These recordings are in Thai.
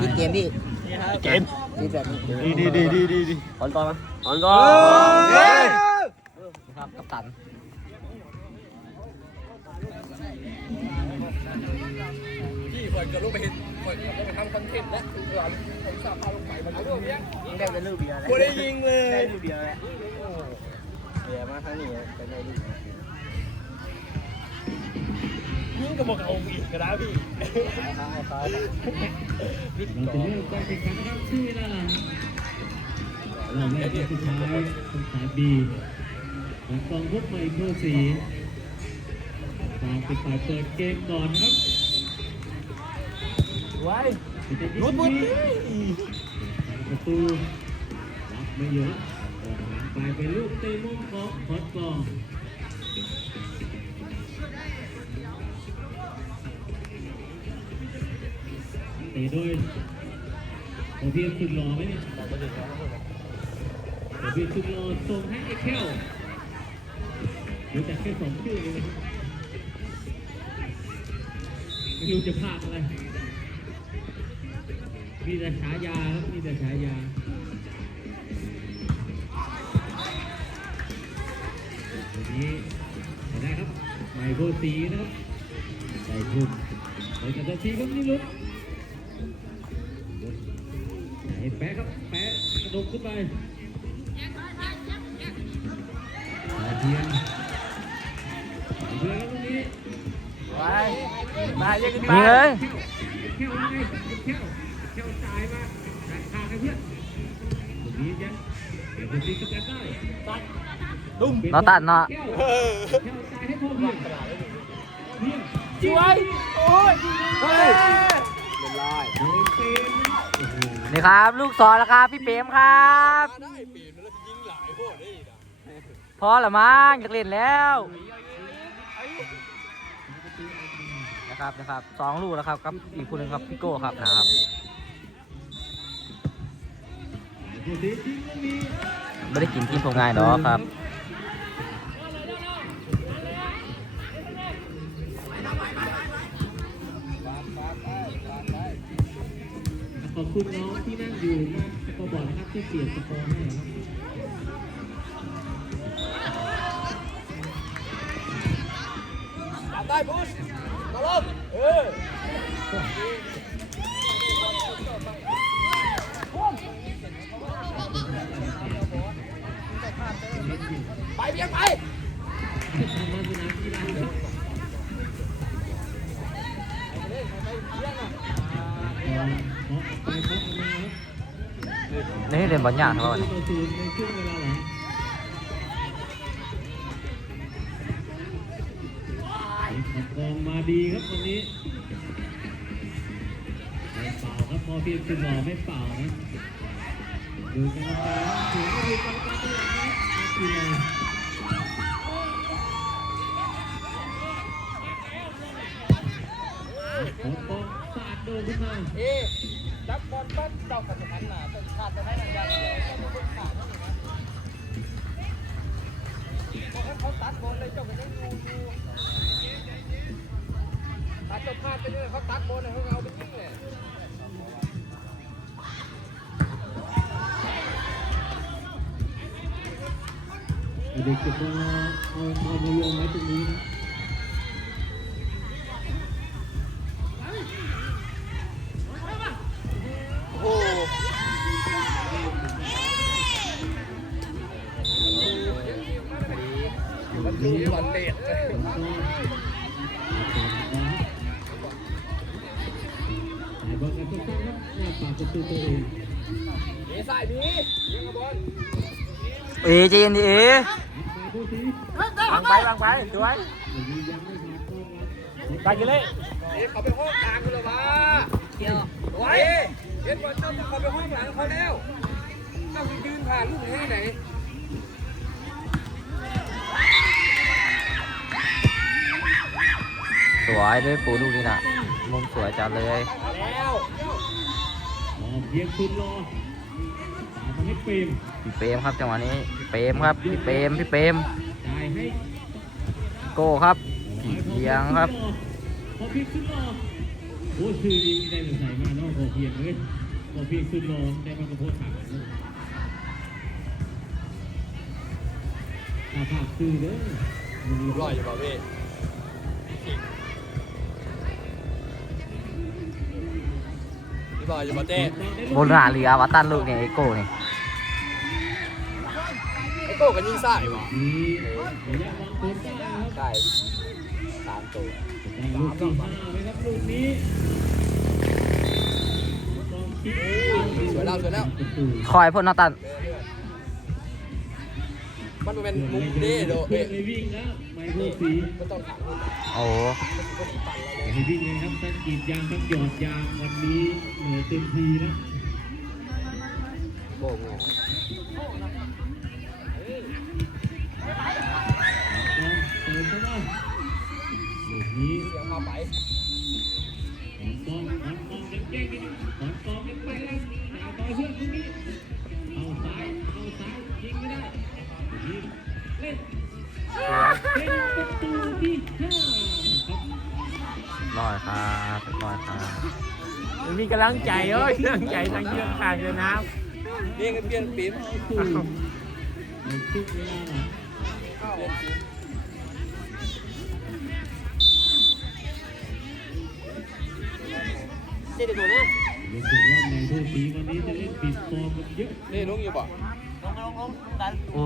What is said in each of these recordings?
พี่เกมพี่เกมพี่แบบดีดีดีดีดีดีถอนก่อนมั้ยถอนก่อนครับกัปตันพี่เปิดกับลูกไปเห็นเปิดกับลูกไปทำคอนเทนต์และคือหลังผมสาพาลงไปมันเรื่องเนี้ยยิงได้เป็นลูกเบียร์กูได้ยิงเลยได้ลูกเบียร์แหละเบียร์มาครั้งนี้เป็นไงดิยิ งกับบอกเอาอีกก็ได้พี่เอาเขาเราจะเริ่มการแข่งขันนะครับชื่อเวลาหลังเราแรกสุดท้ายสุดท้ายบีของกองพวกใหม่โคสีตามเป็นฝ่ายเปิดเกมก่อนนะครับไว้รุดมุดประตูรับไม่เยอะออกหลังไปเป็นลูกเตะมุมของพอดกอง ตะโดยโอเพียนสุดหล่อไหมเนี่ยโอเพียนสุดหล่อส่งให้เอเคลรู้จักแค่สองชื่อเองไม่รู้จะพากอะไร มีแต่ฉายาครับ มีแต่ฉายาวันนี้เห็นได้ครับใหม่โพสีนะครับใส่พุ่มใส่กับตัวทีครับนี่ลุก กระดกขึ้นไปใส่เทียนใส่เพื่อนครับตรงนี้ไว้มาเรียกกันยิมางเลยแค่วยังไงแค่วแค่วจ่ายมาจ่ายขาดให้เพื่อนตรงนี้ยังเดี๋ยวจะตีสกัดได้ตัดตุ้มเราตัดเนาะแค่วแค่วจ่ายให้พ่อเพื่อนเพื่อนช่วยโอ้ยเฮ้ย เรียบร้อยโดนเปนโอ้โหนี่ครับ ลูกศรแล้วครับ พี่เปมครับได้เปลี่ยนแล้วยิงหลายพวกนี่นะพอละมั้งอยากเล่นแล้วนะครับนะครับสองลูกแล้วครับกับอีกคนหนึ่งครับพี่โก้ครับนะครับไม่ได้กินกินพวกง่ายดอกครับ อบคุณน้องที่นั่งอยู่นะสกอบอร์ดนะครับที่เปลี่ยนสกอร์ให้ครับจับได้พุชตะลมเออไปเบียงไป ทำมาสนามกีฬาครับก่อนเพาะไปเพาะมาครับนี่เล่นบอลยากครับวันนี้ต่อศูนย์ในช่วงเวลาหลังขับกองมาดีครับวันนี้ไม่เป่าครับพอเพียงคุณหมอไม่เป่านะดูกรรมการถือว่าดูกรรมการตัวหลังนะครับกีฬาขอกองสา ดโดนขึ้นมาเอ๊จับบอลปั๊บเจ้าขัดสถานหนาต้นขาดจะให้นางยางเลยเจ้าต้องขาดนั่นเองนะเพราะเขาตัดบอลเลยเจ้าก็ยังอยู่อยู่ตัดจ้าพลาดไปเลยเขาตัดบอลเลยเขาเอาไปยิงเลยเด็กจะมาเอาบอลมารวมไว้ตรงนี้นะาปากประตูตัวเองเอสายนี้ยิงกับบอลเอใจเย็นดิเอมาผู้ทีวางไปวางไปสวยอย่างนี้ยังไม่ผ่านกล้องครับไปกันเลยเอ๊ะเขาไปห้องกลางกันเลยมาเกี่ยวไว้เห็นบอลเจ้าเขาไปห้องหลังเขาแล้วเจ้ายืนผ่านลูกนี้ไหนสวยด้วยปูลูกนี้นะมุมสวยจัดเลยแล้วรอ เพียงคุณรอตามมาให้เปรมพี่เปรมครับจังหวะนี้พี่เปรมครับพี่เปรมพี่เปรมจ่ายให้โก้ครับพี่เพียงครับพอเพียงขึ้นรอโอ้ชื่อนี้มีได้หนึ่งใส่มาเนาะพอเพียงเลยพอเพียงขึ้นรอได้มากระโพดถามอาภาพซื้อเด้อมันมีรอยอยู่ป่ะพี่ พี่บอยอยู่ป่ะเต้บนหาเรือวัตตันลูกเนี่ยไอโก้เนี่ยไอ้โก้กันยิงซ่าอยู่ป่ะนี่ระยะวางโคนได้ครับใช่สามตัวแต่ลูกที่ห้าไหมครับลูกนี้ลองคิดสวยแล้วสวยแล้วประตูคอยพ่นนัตตัน มันเป็นมุกเด้โดเพื่เอ้ยไม่วิ่งแล้วไม่พูสีก็ต้องถามคุณโอ้ไม่วิ่งเลยครับทั้งกรีดยางทั้งหยอดยางวันนี้เหนื่อยเต็มทีแล้วโบกงลองเติมเข้ามาลูกนี้เสียงเข้าไปถอนกองถอนกองยังแย่งกันอยู่ถอนกองยังไปแล้วแต่ต่อยเพื่อนคนนี้ อยครับร้อยครับมีกำลังใจเอ้ยกำลังใจทางเยืองทางเดินน้เรียกกันเปลี่ยนปีนประตูในทุกเวลาเปลี่ยนปีนำเด็ดตัวนี้รู้สึกว่าในทุกทีวันนี้จะเล่นปิดฟอร์มกั นเยอะนี่ลุงอยู่ป่ะลงลงลงดันโอ้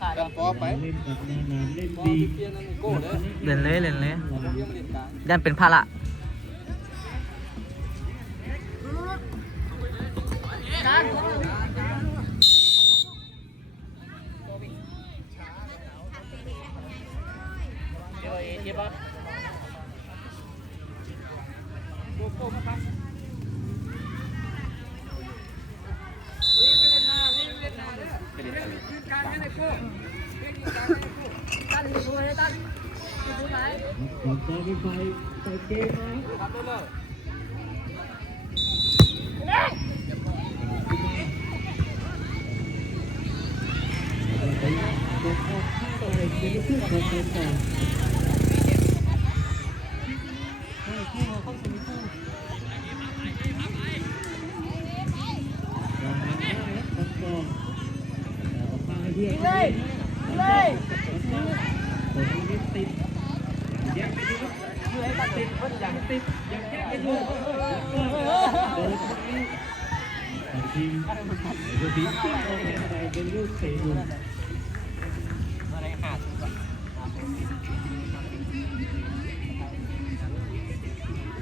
ขาดกันฟอไปเล่นกับนานๆเล่นฟอดีเปลี่ยนนั่นโก้เลยเล่นเลยเล่นเลยเปลี่ยนเล่นกลางยันเป็นภาระเดี๋ยวเจ็บปะโก้โก้มาครับนี่ไปเล่นหน้านี่ไปเล่นหน้าเด้อเล่นยืนกลางให้ในโก้เล่นยืนกลางให้ในโก้ ตั้นอยู่ตรงไหนตั้นอยู่ตรงไหน ขอต่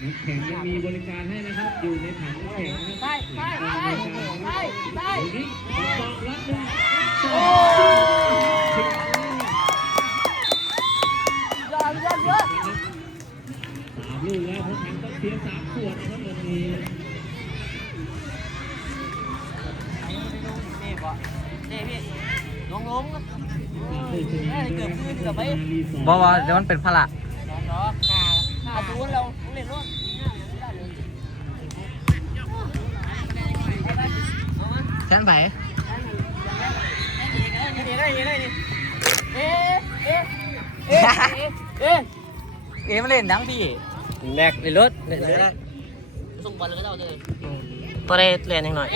น้ำแข็งนะครับตามกันโฆษณามาใส่ได้เลยนะครับที่หลังรายการนะครับดูประชาสัมพันธ์นะครับมีน้ำแข็งน้ Sáng vậy? Em lên đáng gì? Nẹt đi lướt, nẹt lướt đấy. Dùng bật cái đầu rồi. Tôi đây lên anh nói.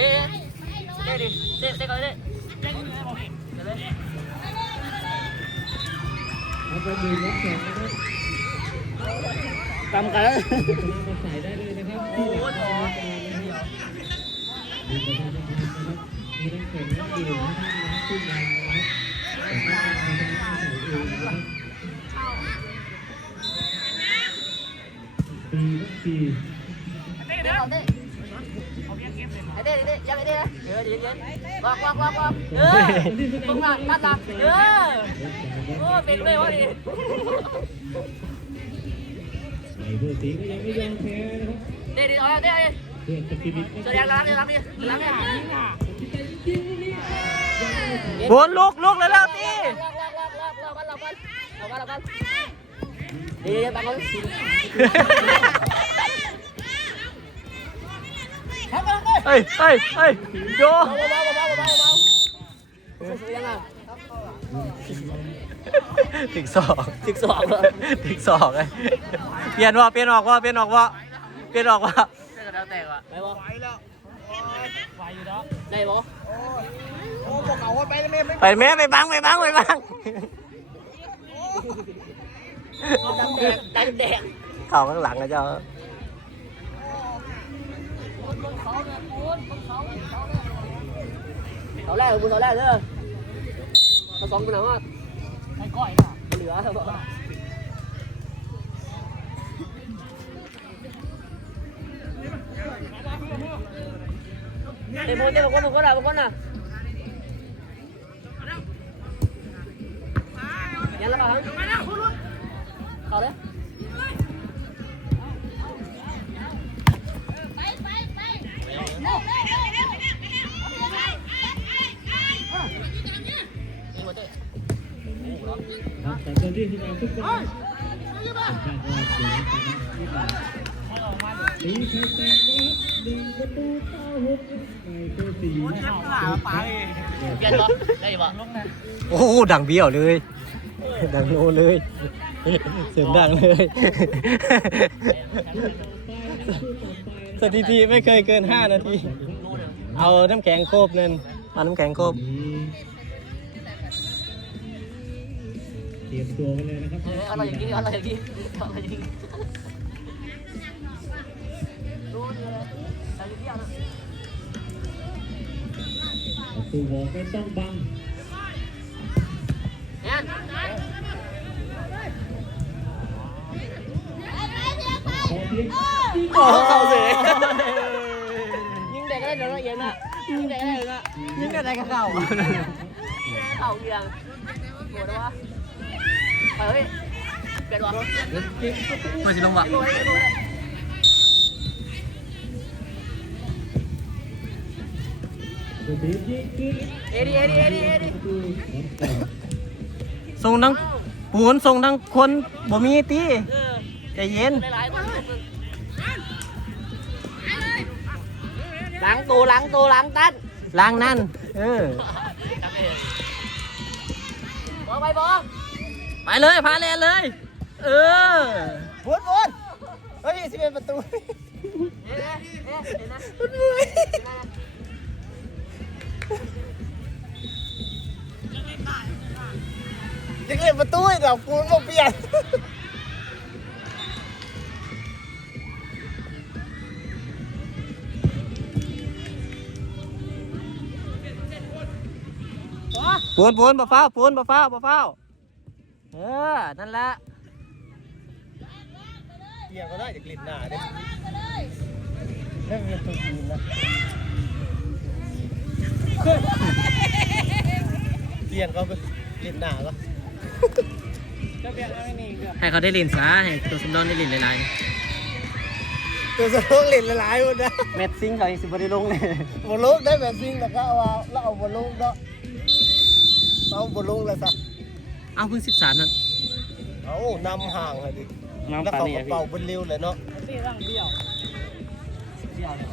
Đây đi, đây đây coi đây. Hãy subscribe cho kênh Ghiền Mì Gõ Để không bỏ lỡ những video hấp dẫn ำดื่มนะครับน้ำขึ้นมานะครับแต่ถ้าทางร้านไม่ใส่เองนะครับปีละปีเด้เด้เด้เด้เด้ยังไงเด้เออเดี๋ยวเดี๋ยววางวางวางวางเออตรงหลังตัดหลังเออเออ้เป็นเลยวะดิ ใส่ผู้สีก็ยังไม่ยอมแพ้นะครับเดี๋ยวเอาเดี๋ยวเพื่อนสปิริตเดี๋ยวล้างดิล้างดิล้างดิบนลุกลุกเลยแล้วตีล็อกล็อกล็อกล็อกล็อกกันล็อกกันล็อกกันล็อกกันดีบังกันเฮ้ยเฮ้ยเฮ้ยโยเบาเบาเบาเบาเบาเบาสุดยังไง ถึงสองสิบสองเลยถึงสองเลยเปลี่ยนว่าเปลี่ยนออกว่าเปลี่ยนออกว่าเปลี่ยนออกว่าได้ปะไหวแล้วไหวอยู่แล้วได้ปะไปแม่ไปบังไปบังไปบังดำแดงดำแดงเข่าข้างหลังนะเจ้าเขาแรกคุณเขาแรกเด้อเขาสองคุณหนาว่า ไอ้ก้อยน่ะเหลือเดี๋ยวโมเดี๋ยวคนคนอะคนอะยังแล้วครับ แต่ตอนที่สนามฟุตบอลคาดว่าเสียงจากที่มาตีไข่แตกนะครับหนึ่งประตูต่อหกในตัวสีเปลี่ยนต่อได้ปะโอ้โหดังเบี้ยวเลย ดังโลเลย เสียงดังเลย สถิติไม่เคยเกิน 5 นาที เอาน้ำแข็งโคบนั่นเอาน้ำแข็งโคบ รียมตัวกันเลยนะครับอะไรอย่างนี้อะไรอย่างนี้อะไรอย่างนี้รู้เลยอะไรอย่างนี้นะประตูบอกไม่ต้องบังเนี่ยขอเพียงโอ้เข้าเสียยิงเด็กก็ได้เดี๋ยวเราเย็นอะยิงเด็กก็ได้เดี๋ยวนะยิงอะไรก็เข้าเข่าเอียงหัวนะวะไป เฮ้ยเปลี่ยนวะมาสิลงวะโดนโดนตัวสียิงขึ้นเอดีเอดีเอดีเอ็ดดี้ประส่งทั้งปูนส่งทั้งคนบ่มีตีใจเย็นหลายๆคนล้างตูล้างตูล้างตั้นล้างนั่น เออบอกไปบอก ไปเลยพาเลนเลย เออวนวนเฮ้ยสิเป็นประตูเอ๊ะเอ๊ะเอ๊ะเดี๋ยวนะยังเล่นประตูอีกเหรอปูนบ่เปลี่ยนปูนปูนบ่ฟ้าวปูนบ่ฟ้าวบ่ฟ้าว เออ นั่นแหละ เกี่ยก็ได้จากลิ่นหน้าเด้เปลี่ยนก็ลิ่นหน้าก็ให้เขาได้ลินซะให้ตัวสำรองได้ลินหลายตัวสะท้องลิ่นละลายหมดนะๆเม็ดซิงเขาอีกสิบ่ได้ลงเลยบอลลูกได้แบบซิงแล้วก็เอาแล้วเอาบอลลูกเนาะเอาบอลลูกแล้วซะ เอาเพิ่งสิบสามนั่นเอานำห่างเลยดิน้ำแล้วปลาเขาเนี่ยก็เป่าบนเร็วเลยเนาะสี่ร่างเดียวเดียวเลย